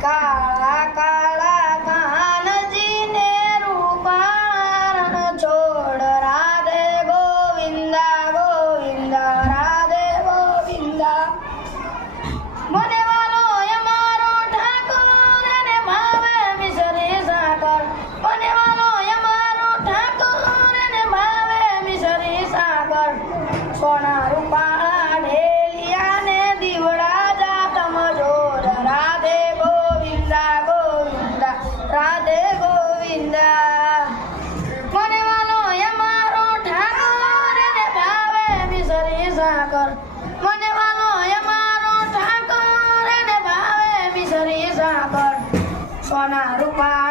કાળા કાળા કાનજીને રૂપાણ છોડ રાધે ગોવિંદા ગોવિંદા રાધે ગોવિંદા મને વાલો અમારો ઠાકોર ને ભાવે મિસરી સાગર મને વાલો અમારો ઠાકોર ને ભાવે મિસરી સાગર સોના રૂપાળા ઢેલિયા ને દીવડા જાતમ જોર રાધે ગોવિંદા ગોવિંદા રાધે ગોવિંદા મને વાલો અમારો ઠાકોર ને ભાવે મિસરી સાગર મને વાલો અમારો ઠાકોર ને ભાવે મિસરી સાગર સોના રૂપા